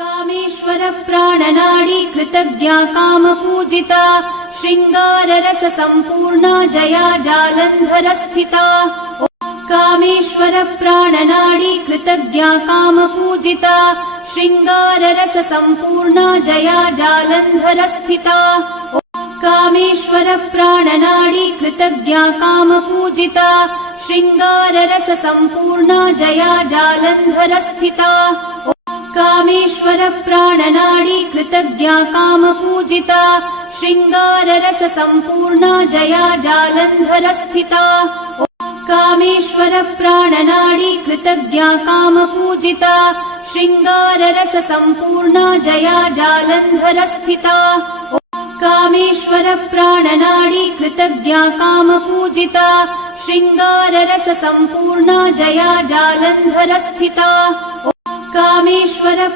कामेश्वर प्राणनाडी कृतज्ञा कामपूजिता शृंगाररस संपूर्णा जया जालंधर स्थिता। कामेश्वर प्राणनाडी कृतज्ञा कामपूजिता शृंगाररस संपूर्णा जया जालंधर स्थिता। कामेश्वर प्राणनाडी कृतज्ञा कामपूजिता शृंगाररस संपूर्णा जया जालंधर स्थिता। कामेश्वर प्राणनाडी कृतज्ञा कामपूजिता शृंगाररस संपूर्णा जया जालंधर स्थिता। कामेश्वर प्राणनाडी कृतज्ञा कामपूजिता शृंगाररस संपूर्णा जया जालंधर स्थिता। कामेश्वर प्राणनाडी कृतज्ञा कामपूजिता शृंगाररस संपूर्णा जया जालंधर स्थिता। कामेश्वर